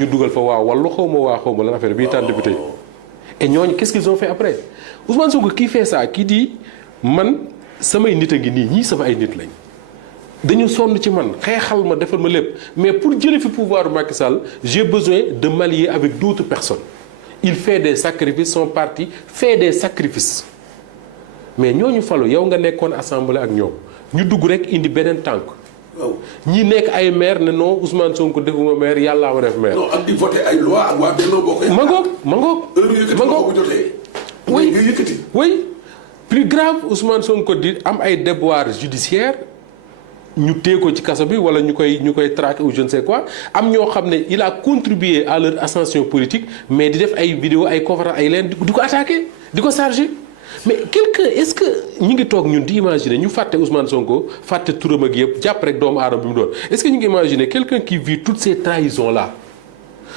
ñu dugal fa waaw wala xaw ma lan affaire bi tànn député et ñooñu qu'est-ce qu'ils ont fait après Ousmane Sonko kii fait ça kii di man samay nit a ngi nii ñii sama ay nit lañ dañu sonn ci man xeexal ma defal ma lépp mais pour jële fi pouvoir du Macky Sall j'ai besoin de m'allier avec d'autres personnes il fait des sacrifices son parti fait des sacrifices mais ñooñu falu yow nga nekkoon assemblée ak ñoom ñu dugg rek indi beneen tànk ñi nekk ay maire ne non Ousmane Sonko defuma maire yàllaa ma def maire. non ak di voter ay loi ak waa Benno Bokk Yaakaar. ma ngoog oui oui plus grave Ousmane Sonko di am ay déboires judiciaires ñu téye ko ci kaso bi wala ñu koy traquer ou je ne sais quoi am ñoo xam ne il a contribué à leur ascension politique mais di def ay vidéo ay conférence ay leen di ko attaquer di ko charger. mais quelqu'un est-ce que ñu ngi toog ñun di imaginer ñu fàtte Ousmane Sonko fàtte turam ak yëpp jàpp rek doomu aadama bi mu doon est-ce que ñu ngi imaginer quelqu'un qui vit toutes ces trahisons là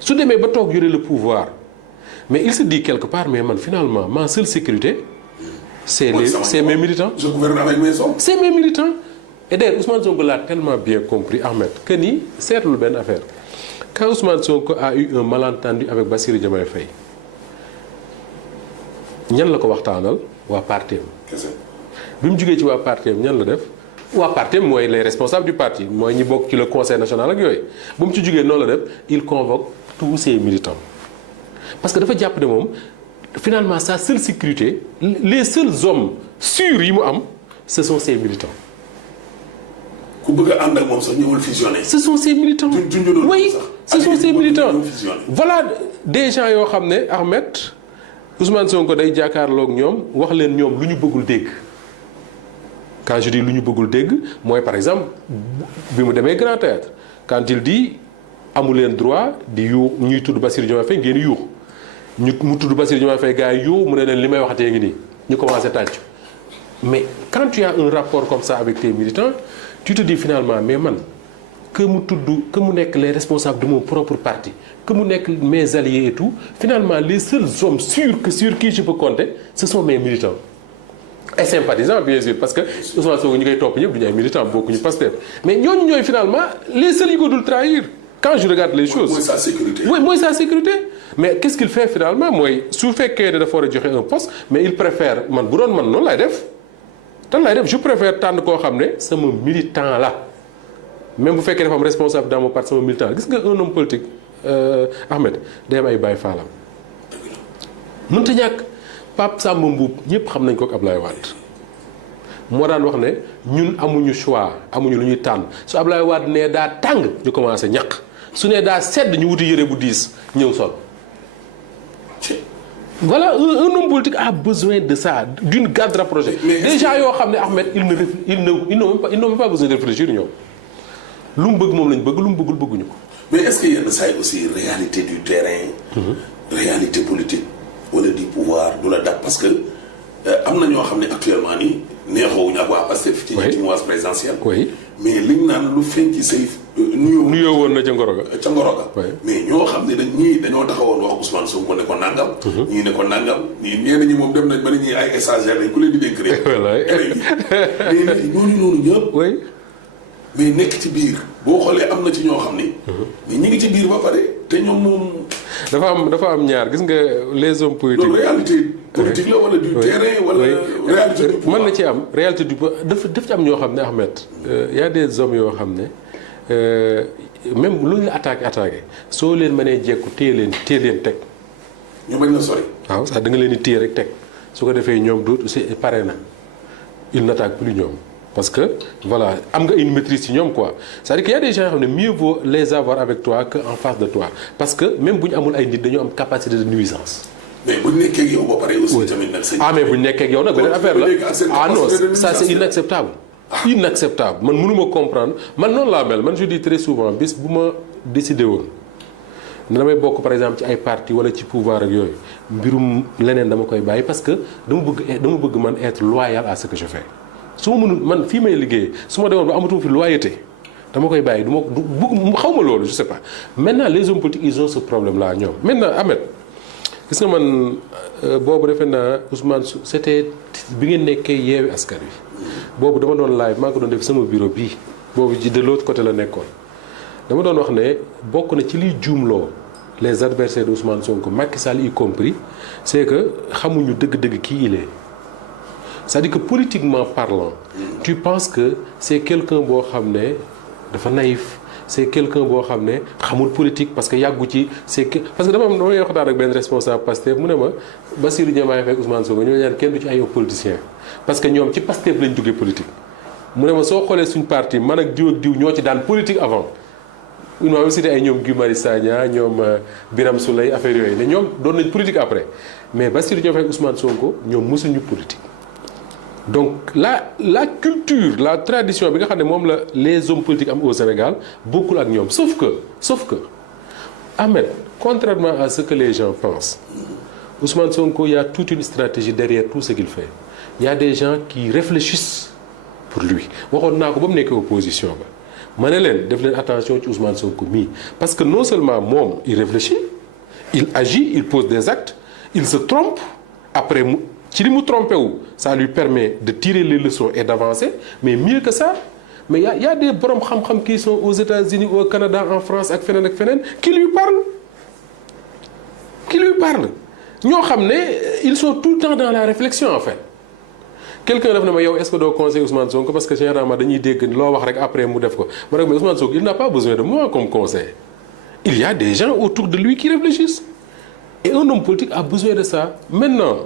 su demee ba toog yore le pouvoir mais il se dit quelque part mais man finalement ma seule sécurité c'est mes militants. je gouverne avec mes hommes. c'est mes militants et d'ailleurs Ousmane Sonko l'a tellement bien compris Ahmed que ni seetlu benn affaire quand Ousmane Sonko a eu un malentendu avec Bassirou Diomaye Faye. ñan la ko waxtaanal waa parti bi mu jugee ci waa parti ñan la def waa parti mooy les responsables du parti mooy ñi bokk ci le conseil national ak yooyu bu mu ci jugee noonu la def il convoque tous ses militants parce que dafa jàpp ne moom finalement sa seule sécurité les seuls hommes sûrs yi mu am ce sont ses militants. ku bëgg a ànd ak moom sax ñëwul fusionner. ce sont ses militants oui ce sont ses militants voilà des gens yoo xam ne Ahmed. Ousmane Sonko day jàkkaarloog ñoom wax leen ñoom lu ñu bëggul dégg quand je dis lu ñu bëggul dégg mooy par exemple bi mu demee Grand Théâtre quand il dit amu leen droit di yuux ñuy tudd Bassirou Diomaye Faye ngeen yuux mu tudd Bassirou Diomaye Faye gars yi yuux mu ne leen li may waxatee ngi nii ñu commencé tàcc mais quand tu as un rapport comme ça avec tes militants tu te dis finalement mais man que mu nekk les responsables de mon propre parti que mu nekk mes alliés et tout finalement les seuls hommes sûrs que sur qui je peux compter ce sont mes militants et sympathisants bien sûr parce que Ousmane Sonko ñu koy topp ñëpp duñu ay militants bokkuñu Pastef mais ñooñu ñooy finalement les seuls yi ko dul trahir quand je regarde les choses. mooy sa sécurité. oui mooy sa sécurité mais qu'est-ce qu'il fait finalement mooy su fekkee ne dafa war a joxe un poste mais il préfère man bu doon man noonu lay def je préfère tànn koo xam ne sama militant la. même bu fekkee dafa am responsable dans mon parti sama militant gis nga un homme politique Ahmed day am ay Baye Fallam mënta ñàkk Pape Samba Mboup ñëpp xam nañ ko ak Ablaye Wade moo daan wax ne ñun amuñu choix amuñu lu ñuy tànn su Ablaye Wade nee daa tàng ñu commencé ñaq su nee daa sedd ñu wuti yëre bu diis ñëw sol voilà un homme politique a besoin de ça d'une garde rapprochée des gens yoo xam ne Ahmed ils n'ont même pas besoin de réfléchir ñoom lu mu bëgg moom lañ bëgg lu mu bëggul bëgguñu ko. mais est-ce que yenn saa yi aussi réalité du terrain. réalité politique wala du pouvoir du la dab parce que am na ñoo xam ne actuellement nii neexoowuñu ak waa Pastef ci ñetti mois présidentielle. oui mais liñ naan lu feeñ ci say. nuyoo woon na ca Ngoroga. ca Ngoroga. mais ñoo xam ne dañoo taxawoon wax Ousmane Sonko ne ko nangam. ñii ne ko nangam ñenn ñi moom dem nañ ba ne ñii ay stagiaires lañ ku leen di dénk rek. wallaay mais ñooñu noonu ñëpp. mais nekk ci biir boo xoolee am na ci ñoo xam ni. mais ñi ngi ci biir ba pare te ñoom moom. dafa am ñaar gis nga les hommes politiques. loolu réalité politique la wala du terrain wala. réalité du pouvoir mën na ci am réalité du daf ci am ñoo xam ne Ahmed. y a des hommes yoo xam ne même lu ñu la attaqué soo leen mënee jekku téye leen teg. ñu bañ la sori. waaw sax da nga leen di téye rek teg su ko defee ñoom du c'est pare na il n'attaque plus ñoom. parce que voilà am nga une maîtrise ci ñoom quoi c'est-à-dire qu'il y a des gens yoo xam ne mieux vaut les avoir avec toi que en face de toi parce que même bu ñu amul ay nit dañoo am capacité de nuisance. mais bu ñu nekkee ak yow ba pare aussi tamit nag. mais bu ñu nekkee ak yow nag beneen affaire la non ça c'est inacceptable. inacceptable man mënuma comprendre man noonu laa mel man je dis très souvent bis bu ma décidé woon ne damay bokk par exemple ci ay parti wala ci pouvoir ak yooyu mbirum leneen dama koy bàyyi parce que dama bëgg man être loyal à ce que je fais. su ma mënul man fii may liggéey su ma demoon ba amatuma fi loyauté dama koy bàyyi bëgg xaw ma loolu je sais pas maintenant les hommes politiques ils ont ce problème là ñoom maintenant Ahmed gis nga man boobu defe naa Ousmane c'était bi ngeen nekkee Yewwi Askan Wi boobu dama doon live maa ngi ko doon def sama bureau bii boobu ci de l'autre côté la nekkoon dama doon wax ne bokk na ci liy juumloo les adversaires d'Ousmane Sonko, Macky Sall y compris, c'est que xamuñu dëgg-dëgg qui il est. C'est-à-dire que politiquement parlant, tu penses que c'est quelqu'un boo xam ne dafa naïf, c'est quelqu'un boo xam ne xamul politique parce que yàggu ci parce que damay waxtaan ak benn responsable Pastef mu ne ma Bassirou Diomaye Faye ak Ousmane Sonko ñoo ñaan kenn du ci ay politiciens parce que ñoom ci Pastef lañ jógee politique. mu ne ma soo xoolee suñ parti man ak diw ñoo ci daan politique avant une fois cité ay ñoom Guy Marius Sagna ñoom Birame Souleye affaire yooyu ne ñoom doon nañ politique après mais Bassirou Diomaye Faye ak Ousmane Sonko ñoom mosuñu politique. Donc la culture la tradition bi nga xam ne moom la les hommes politiques am au Sénégal bokkul ak ñoom sauf que Ahmed contrairement à ce que les gens pensent Ousmane Sonko y a toute une stratégie derrière tout ce qu'il fait. Il y a des gens qui réfléchissent pour lui waxoon naa ko ba mu nekkee opposition ba ma ne leen def leen attention ci Ousmane Sonko mii parce que non seulement moom il réfléchit il agit il pose des actes il se trompe après mu ci li mu trompé wu ça lui permet de tirer les leçons et d'avancer mais mieux que ça mais y a des borom xam-xam qui sont aux États-Unis au Canada en France ak feneen qui lui parlent ñoo xam ne ils sont tout le temps dans la réflexion en fait. Quelqu'un def na ma yow est-ce que doo conseiller Ousmane Sonko parce que généralement dañuy dégg loo wax rek après mu def ko ma rek mais Ousmane Sonko il n'a pas besoin de moi comme conseil. Il y a des gens autour de lui qui réfléchissent et un homme politique a besoin de ça. Maintenant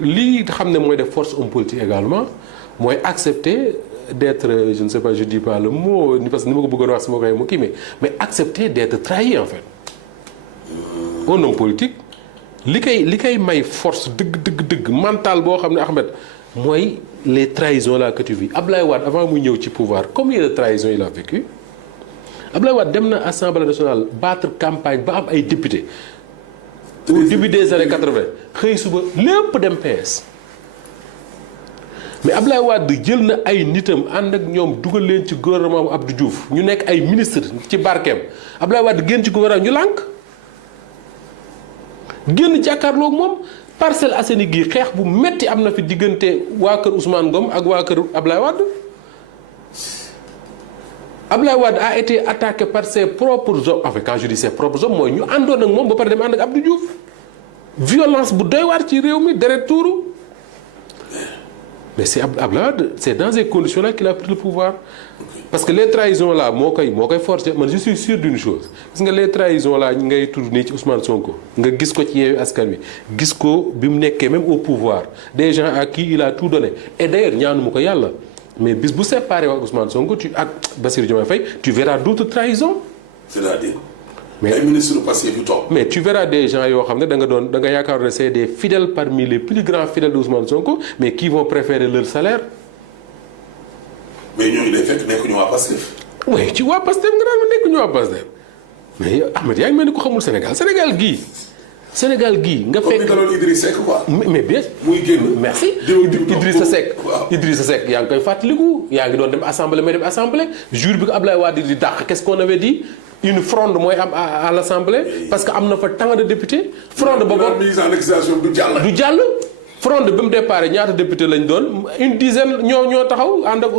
lii xam ne mooy def force homme politique également mooy accepter d'être je ne sais pas je dis pas le mot parce que ni ma ko bëggoon wax si ma koy mu kii mais accepter d'être trahi en fait. Un homme politique li koy may force dëgg mental boo xam ne Ahmed mooy les trahisons là que tu vis. Ablaye Wade avant muy ñëw ci pouvoir combien de trahisons il a vécu Ablaye Wade dem na Assemblée nationale battre campagne ba am ay députés au début des années 80 xëy suba lépp dem PS mais Ablaye Wade jël na ay nitam ànd ak ñoom dugal leen ci gouvernement bu Abdou Diouf ñu nekk ay ministre ci barkeem Ablaye Wade génn ci gouvernement ñu lànk génn jàkkaarloog moom Parcelles Assainies gi xeex bu metti am na fi diggante waa kër Ousmane Ngom ak waa kër Ablaye Wade Ablaye Wade a été attaqué par ses propres hommes enfin quand je dis ses propres hommes mooy ñu àndoon ak moom ba pare dem ànd ak Abdou Diouf violence bu doy waar ci réew mi deret tuuru mais c'est Ablaye Wade c'est dans ces conditions là qu'il a pris le pouvoir parce que les trahisons là moo koy forcer man je suis sûr d'une chose gis nga les trahisons là ngay tudd nii ci Ousmane Sonko nga gis ko ci Yewwi Askan Wi gis ko bi mu nekkee même au pouvoir des gens à qui il a tout donné et d'ailleurs ñaanuma ko yàlla mais bis bu séparé ak Ousmane Sonko tu ak Bassirou Diomaye Faye tu verras d'autres trahisons. C'est-à-dire. mais ay ministres passés yu toog. mais tu verras des gens yoo xam ne da nga yaakaar ne c'est des fidèles parmi les plus grands fidèles de Ousmane Sonko mais qui vont préférer leur salaire. mais ñooñu day fekk nekkuñu waa Pastef. oui ci waa Pastef nga naan ma nekkuñu waa Pastef mais Ahmed yaa ngi mel ni ko xamul Sénégal gii nga fekk. comme ni Idrissa Seck quoi. mais bien. muy génn. merci Idrissa Seck yaa ngi koy fàttaliku yaa ngi doon dem assemblée jour bi ko Ablaye Wade di dàq qu'est-ce qu'on avait dit une fronde mooy am à l'assemblée parce que am na fa tant de députés. fronde boobu mise en accusation du jàll. fronde bi mu départ ñaata député lañ doon une dizaine ñoo taxaw ànd ak.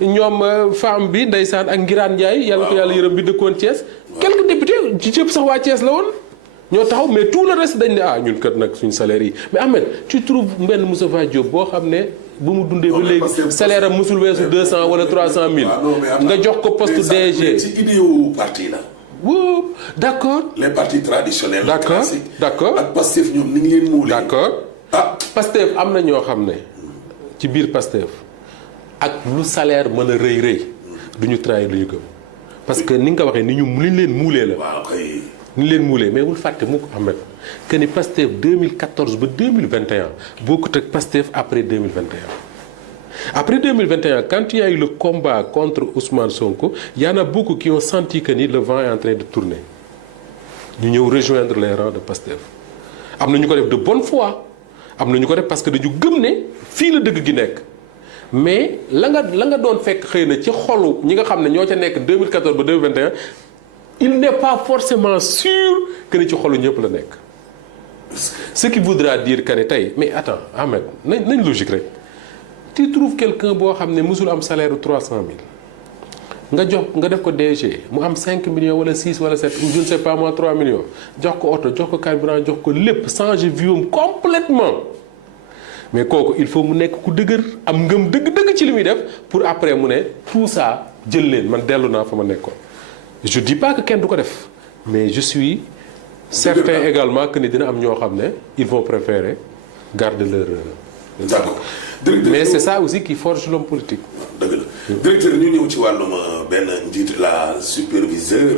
ñoom femme bi ndeysaan ak Ngiraan Ndiaye. yàlla ko yàlla yërëm bi dëkkoon Thiès. quelques députés ci cëpp sax waa Thiès la woon. ñoo taxaw mais tout le reste dañ ne ñun kat nag suñu salaire yi mais Ahmed tu trouves mbenn Moustapha Diop boo xam ne bu mu dundee ba léegi salaire am musul weesu 200 wala 300 000. nga jox ko poste DG. ci idéo parti la. waaw d'accord. les partis traditionnels. d'accord ak Pastef ñoom ni ngi leen muulee. d'accord Pastef am na ñoo xam ne ci biir Pastef ak lu salaire mën a rëy du ñu trahir lu ñu gëm parce que ni nga ko waxee ni ñu leen muulee la. waaw kay. ni leen muulee mais bul fàtte mu ko Ahmed que ni Pastef 2014 ba 2021 bokkut ak Pastef après 2021. Après 2021, quand il y a eu le combat contre Ousmane Sonko, il y en a beaucoup qui ont senti que le vent est en train de tourner. Nous avons rejoindre les rangs de Pastef. Nous avons fait de bonne foi. Nous avons fait parce que nous avons fait le deug gi nek. Mais la nga doon fekk xeyna ci xolu ñi nga xamné ñoo ca nek 2014 ba 2021, il n'est pas forcément sûr que ni ci xolu ñepp la nek. Ce qui voudra dire que tay mais attends Ahmed, nañ logique rek. Tu trouves quelqu'un boo xam ne musul am salaire de 300 000 nga def ko DG mu am 5 millions wala 6 wala 7 je ne sais pas moi 3 millions jox ko oto jox ko carburant jox ko lépp changer vie am complètement mais kooku il faut mu nekk ku dëgër am ngëm dëgg-dëgg ci li muy def pour après mu ne tout ça jël leen man dellu naa fa ma nekkoon. je dis pas que kenn du ko def mais je suis certain également que ni dina am ñoo xam ne ils vont préférer garder leur. d'accord mais c'est ça aussi qui forge l'homme politique. dëgg la directeur ñu ñëw ci wàllum benn njiit la superviseur.